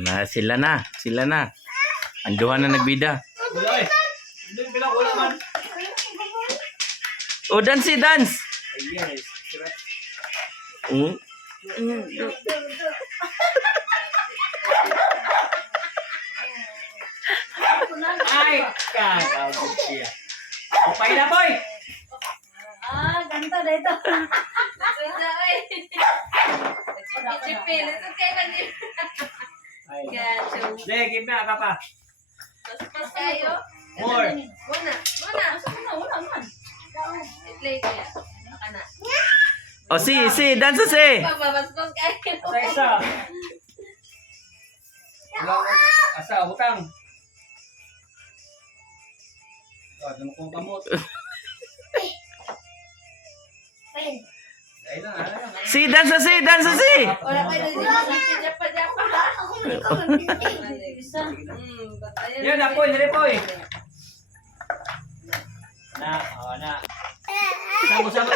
Na sila na. Sila na. Anduhan na nagbida. Oh, dance, dance. Ay, kagawad siya. Upay na, boy! Ganda dito. Ganda, oy. Chipil. Ito kayo lang din. Gacho. Le, give na, papa. Pas kayo. More. Muna. I-play ko yan. Baka na. Oh, si, dance si. Bababas kayo. Isa. Asa, hutang. Damo kong kamot. Dahil lang, Si, dance si. Wala kayo na dito. Japa. Yan, apoy, dali poy. Na. Usab.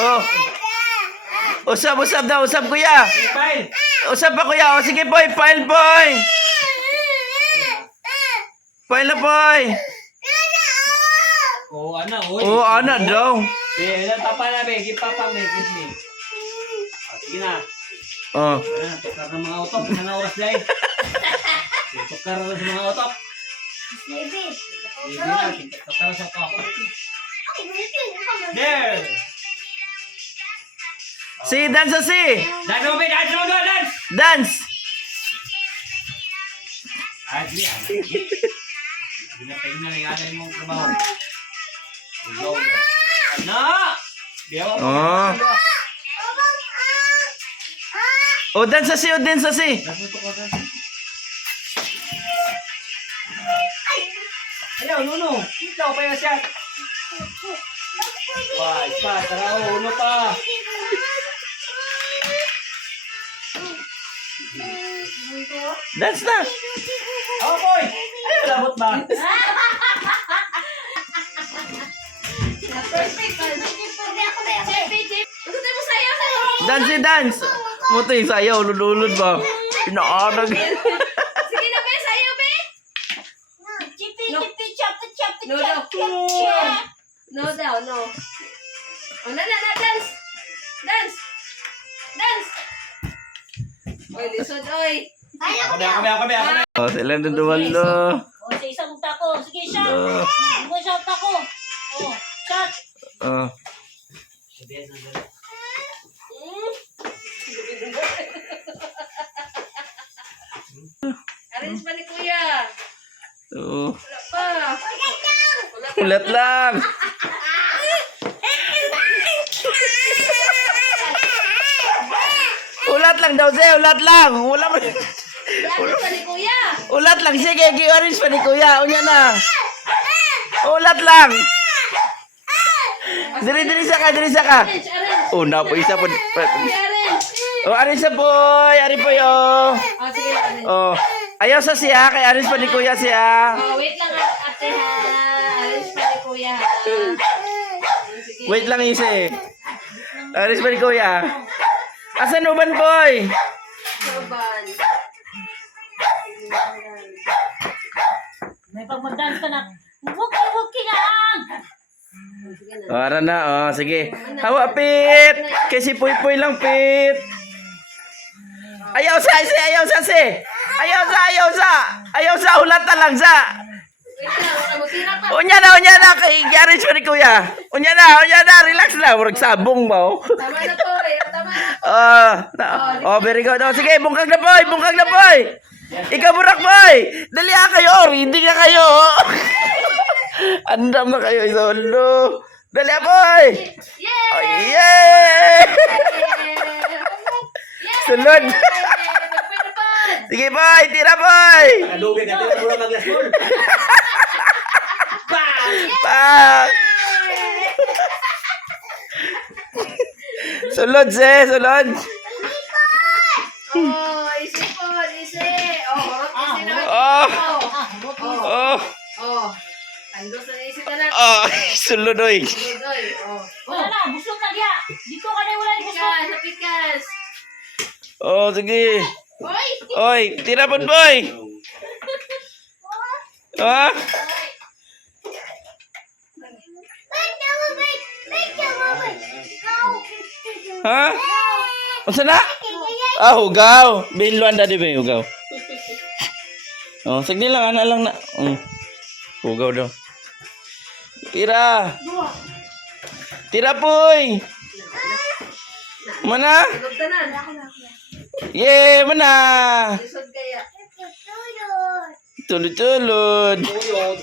Oh. Usab daw, usab kuya. File. Usab pa kuya. Oh, sige boy, file boy. File na boy. Oh, ana, oy. Oh, anak daw. Be, ilan papa na, be. Give papa, be. Give me. Sige na. Oh. Ayan, tukar ng mga utok. Isang oras dahil. Tukar na sa mga utok. Baby. Sige na, tukar na sa utok. There! Si, dance si. Dance mo, be. Dance mo, dance! Dance. Sige. Ginapay na yung mong trabaho. Go. Ano? Diyawa mo. Oh. Oh, dance si. Dance mo to ko, dance. Ayaw, no. Ikaw pa yung shot. Wah, isa. Tara, uno pa. Dance na. Oh, boy! Ayaw, labot ba? Perfect. Gusto mo sayo? Dance. Mo to yung sayaw, ulod ba? Pinaarag. Sige na, be. Sayo, be. No daw. No daw, no. Oh, na, dance. Dance. Oy, lisod, oy. Ako na. Oh, sila na dumalo. O, sa isang tako. Sige, shot. Mo shot tako. O, shot. Oh. Arrange pa ni Kuya. Oh. Wala pa. Ulat lang. Ulat lang daw siya, ulat lang. Wala mo. Arrange pa ni Kuya. Ulat lang siya, kaya gi-orange pa ni kuya. Unya na. Ulat lang. Diri sa ka. Arrange. Oh, napo isa po. Arrange. Oh, arin sa boy. Ari po yo. Oh, sige, arrange. Oh. Ayaw sa siya, kay orange pa ni kuya siya. Oh, wait lang ate ha. Arrange pa ni Kuya ha. Sige. Wait lang isa eh. Orange pa ni kuya. Asan uban boy? Soban. May pag mag-dance ka na. Huwag kinaan. Sige na. Oh, ara na. Oh, sige. Hawa, Pit. Kasi puy-puy lang, Pit. Ayaw sa. Ayaw sa. Ulat na lang sa. Wait lang, kamutira pa. Unya na. Kay orange pa ni kuya. Unya na. Relax na. Murag sabong ba? Oh. Tama na po eh. Tama na. Oh, very good. Oh, sige, bungkag na boy. Ikaw burak boy. Dali kayo, reading na kayo. Andam na kayo solo. Dali boy. Yay! Oh, yeah! Sunod. Sige boy, tira boy. Kalugay ka, tira muna mag-last ball. Pak. Sulod. Oh, isi po, isi. Oh, isi na. Oh. Oh. Oh. Tandos na isi na lang. Oh, sulod oy. Doy. Oh. Wala na, busog na diya. Dito ka na wala yung busog. Pikas. Oh, sige. Oy, tira po boy. Ha? Ha? Unsa na? Ah, hugaw. Binluan dadi ba yung hugaw? Oh, sagdi lang ana lang na. Hugaw daw. Tira. Tira poy. Mana? Ye, mana? Isod kaya. Tulod-tulod. Tuyot.